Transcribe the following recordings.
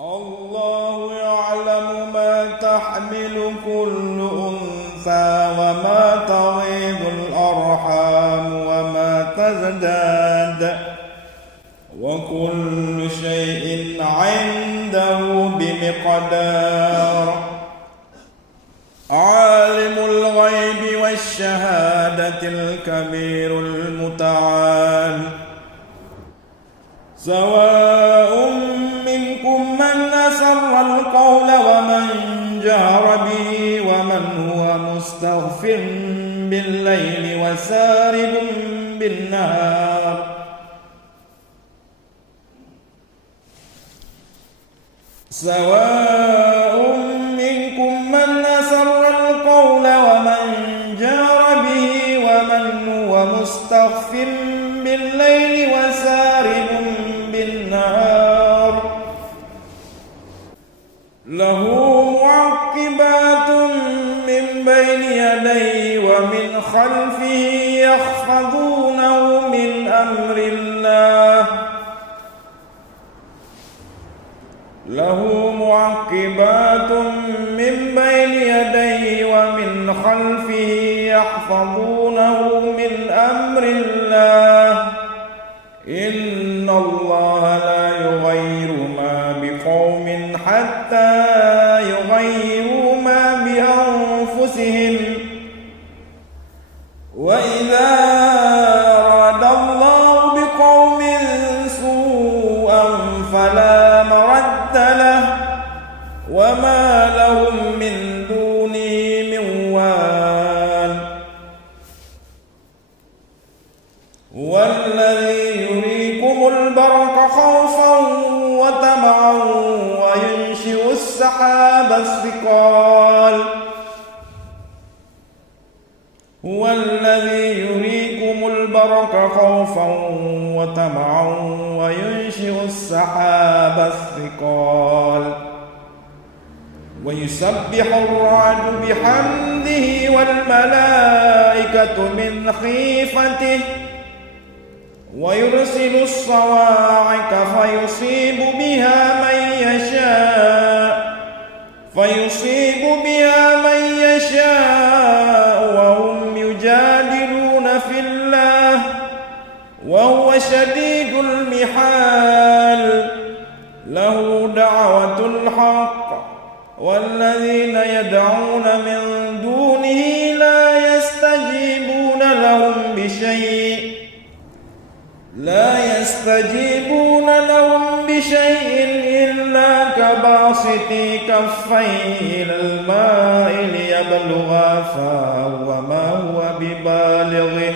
الله يعلم ما تحمل كل أنثى وما تغيض الأرحام وما تزداد وكل شيء عنده بمقدار. عالم الغيب والشهادة الكبير المتعال. سواء منكم من أسر القول ومن جهر به ومن هو مستخف بالليل وسارب بالنهار. سواء منكم من أسر القول ومن جهر به ومن هو مستخف بالليل وسارب بالنهار. له معقبات من بين يديه ومن خلفه يحفظونه من أمر الله. له معقبات من بين يديه ومن خلفه يحفظونه من أمر الله. إن الله لا يغير ما بقوم حتى يغيروا ما بأنفسهم. وإذا أراد الله بقوم سوءا فلا مرد له وما لهم من دونه من وال. هو الذي يريكم البرق خوفا وطمعا وينشئ السحاب الثقال. هو الذي يريكم البرق خوفا وطمعا وينشئ السحاب الثقال. ويسبح الرعد بحمده والملائكة من خيفته ويرسل الصواعق فيصيب بها من يشاء وهم يجادلون في الله وهو شديد المحال. له دعوة الحق والذين يدعون من دونه لا يستجيبون لهم بشيء إلا كباسط كفيه إلى الماء ليبلغ فاه وما هو ببالغه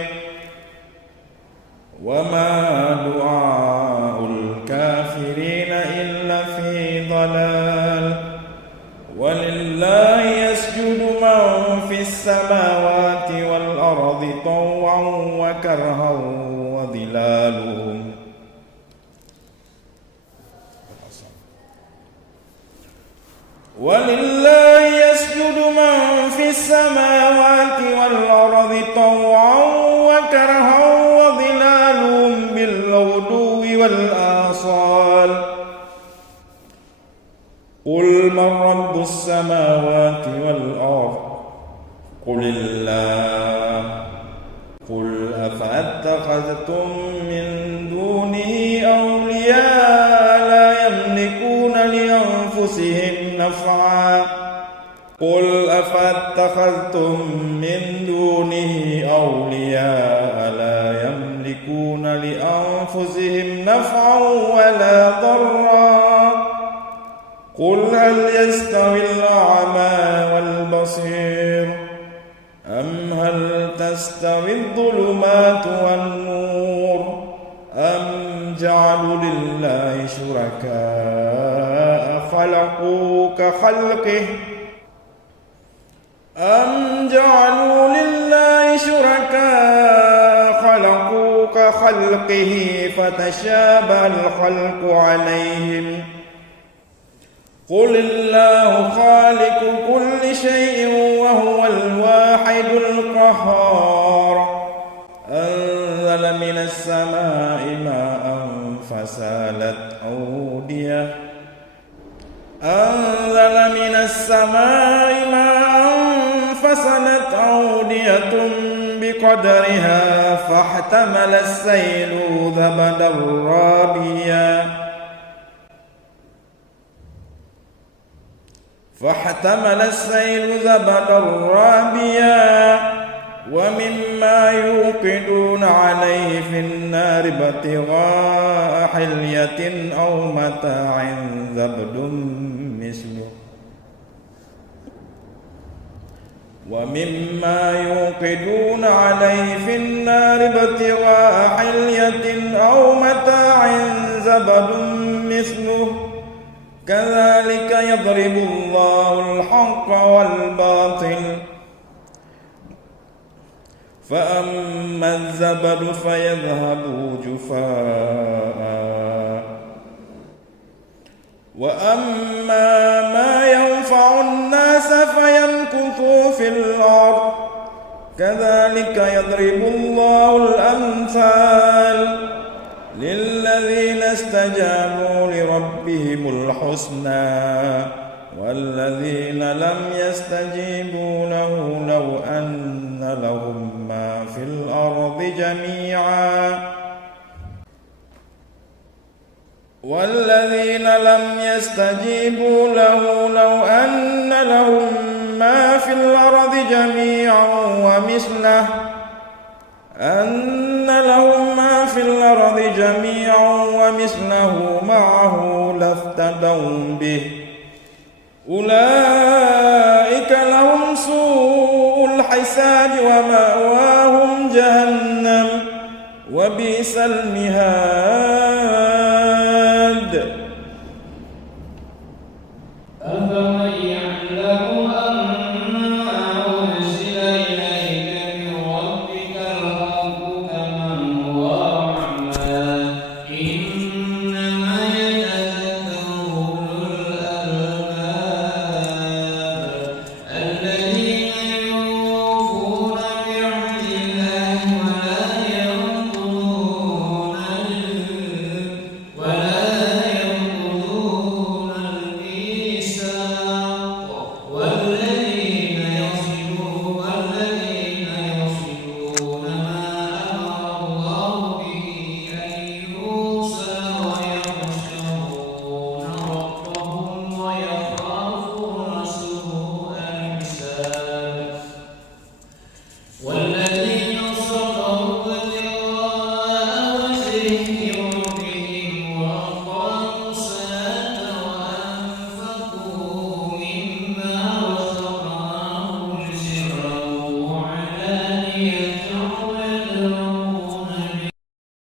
وما دعاء الكافرين إلا في ضلال. ولله يسجد من في السماوات والأرض طوعا وكرها وظلالهم بالغدو والآصال. قل من رب السماوات والأرض قل الله. قل أفأتخذتم من دونه أولياء لا يملكون لأنفسهم نفعا. قل أفأتخذتم من دونه أولياء لا يملكون لأنفسهم نفعا ولا ضرا. قل هل يستوي الأعمى والبصير أم هل تستوي الظلمات والنور أم جعلوا لله شركاء خلقوا كخلقه فتشابه الخلق عليهم. قل الله خالق كل شيء وهو الواحد القهار. أنزل من السماء ماء فسالت أودية السماء ماء فسالت أودية بقدرها فاحتمل السيل زبدا رابيا ومما يوقدون عليه في النار ابتغاء حلية أو متاع زبد مثله كذلك يضرب الله الحق والباطل فأما الزبد فيذهب جفاء وأما ما ينفع الناس فيمكث في الأرض كذلك يضرب الله الأمثال للذين استجابوا لربهم الحسنى والذين لم يستجيبوا له لو أن لهم ما في الأرض جميعا ومثله معه لافتدوا به أولئك لهم سوء الحساب ومأواهم جهنم وبئس المهاد.